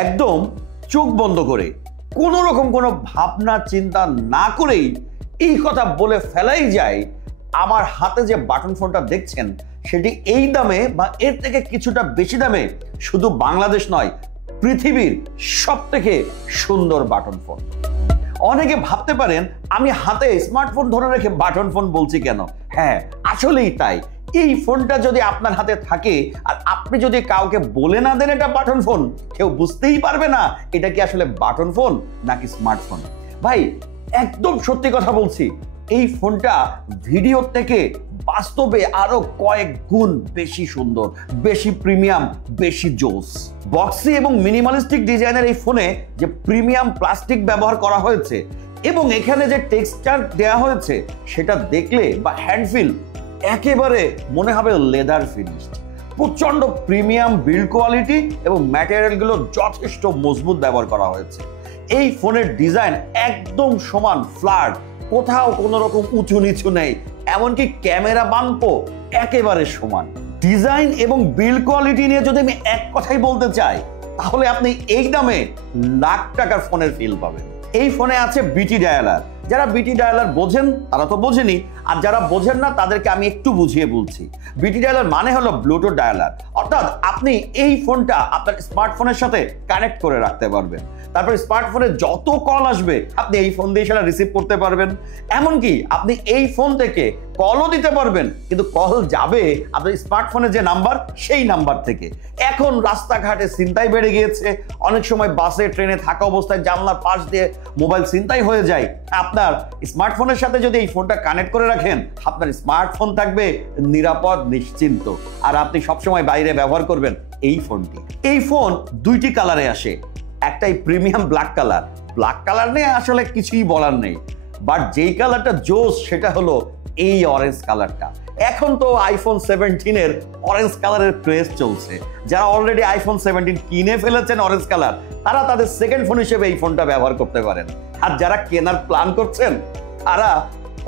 একদম চোখ বন্ধ করে কোনো রকম কোনো ভাবনা চিন্তা না করেই এই কথা বলে ফেলাই যায়, আমার হাতে যে বাটন ফোনটা দেখছেন সেটি এই দামে বা এর থেকে কিছুটা বেশি দামে শুধু বাংলাদেশ নয়, পৃথিবীর সবথেকে সুন্দর বাটন ফোন। অনেকে ভাবতে পারেন আমি হাতে স্মার্টফোন ধরে রেখে বাটন ফোন বলছি কেন। হ্যাঁ, আসলেই তাই। এই ফোনটা যদি আপনার হাতে থাকে আর আপনি যদি কাউকে বলে না দেন এটা বাটন ফোন, কেউ বুঝতেই পারবে না এটা কি আসলে বাটন ফোন নাকি স্মার্টফোন। ভাই, একদম সত্যি কথা বলছি, এই ফোনটা ভিডিও থেকে বাস্তবে আরো কয়েক গুণ বেশি সুন্দর, বেশি প্রিমিয়াম, বেশি জোস। বক্সি এবং মিনিমালিস্টিক ডিজাইনের এই ফোনে যে প্রিমিয়াম প্লাস্টিক ব্যবহার করা হয়েছে এবং এখানে যে টেক্সচার দেওয়া হয়েছে সেটা দেখলে বা হ্যান্ডফিল একেবারে মনে হবে লেদার ফিনিশড। প্রচন্ড প্রিমিয়াম বিল্ড কোয়ালিটি এবং ম্যাটেরিয়ালগুলো যথেষ্ট মজবুত ব্যবহার করা হয়েছে। এই ফোনের ডিজাইন একদম সমান, ফ্ল্যাট, কোথাও কোনো রকম উঁচু নিচু নেই, এমনকি ক্যামেরা বাম্পও একেবারে সমান। ডিজাইন এবং বিল্ড কোয়ালিটি নিয়ে যদি আমি এক কথাই বলতে চাই তাহলে আপনি এই দামে লাখ টাকার ফোনের ফিল পাবেন। এই ফোনে আছে বিটি ডায়ালার। যারা বিটি ডায়ালার বোঝেন তারা তো বোঝেনি, আর যারা বোঝেন না তাদেরকে আমি একটু বুঝিয়ে বলছি। বিটি ডায়ালার মানে হলো ব্লুটুথ ডায়ালার, অর্থাৎ আপনি এই ফোনটা আপনার স্মার্টফোনের সাথে কানেক্ট করে রাখতে পারবেন। তারপর স্মার্টফোনে যত কল আসবে আপনি এই ফোন দিয়ে সেটা রিসিভ করতে পারবেন। এমনকি আপনি এই ফোন থেকে কলও দিতে পারবেন, কিন্তু কল যাবে আপনার স্মার্টফোনে যে নাম্বার সেই নাম্বার থেকে। এখন রাস্তাঘাটে ছিনতাই বেড়ে গিয়েছে, অনেক সময় বাসে ট্রেনে থাকা অবস্থায় জানলার পাশ দিয়ে মোবাইল ছিনতাই হয়ে যায়। আপনার স্মার্টফোনের সাথে যদি এই ফোনটা কানেক্ট করে রাখেন, আপনার স্মার্টফোন থাকবে নিরাপদ, নিশ্চিন্ত, আর আপনি সবসময় বাইরে ব্যবহার করবেন এই ফোনটি। এই ফোন দুইটি কালারে আসে, একটাই premium black colour. Black colour নিয়ে আসলে কিছুই বলার নেই, বাট যেই কালারটা জোস সেটা হলো এই অরেঞ্জ কালারটা। এখন তো আইফোন 17-এর অরেঞ্জ কালারের ক্রেজ চলছে। যারা অলরেডি আইফোন 17 কিনে ফেলেছেন অরেঞ্জ কালার, তারা তাদের সেকেন্ড ফোন হিসেবে এই ফোনটা ব্যবহার করতে পারেন। আর যারা কেনার প্ল্যান করছেন তারা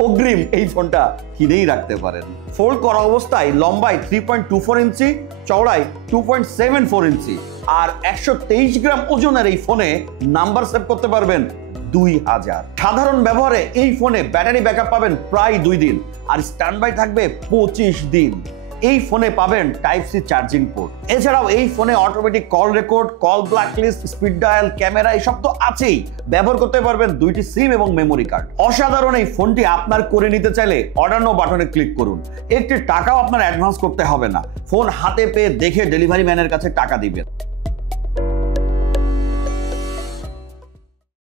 অগ্রিম এই ফোনটা কিনেই রাখতে পারেন। ফোল্ড করা অবস্থায় লম্বায় 3.24 ইঞ্চি, চওড়ায় 2.74 ইঞ্চি, আর 123 গ্রাম ওজনের এই ফোনে নাম্বার সেভ করতে পারবেন 2000। সাধারণ ব্যবহারে এই ফোনে ব্যাটারি ব্যাকআপ পাবেন প্রায় 2 দিন, আর স্ট্যান্ড বাই থাকবে 25 দিন। এই ফোনে পাবেন টাইপ সি চার্জিং পোর্ট। এছাড়াও এই ফোনে automatic call record, call blacklist, speed dial, camera এসব তো আছেই। ব্যবহার করতে পারবেন 2টি সিম এবং মেমোরি কার্ড। অসাধারণ এই ফোনটি আপনার করে নিতে চাইলে অর্ডার নাও বাটনে ক্লিক করুন। একটি টাকাও আপনার অ্যাডভান্স করতে হবে না, ফোন হাতে পেয়ে দেখে ডেলিভারি ম্যানের কাছে টাকা দিবেন।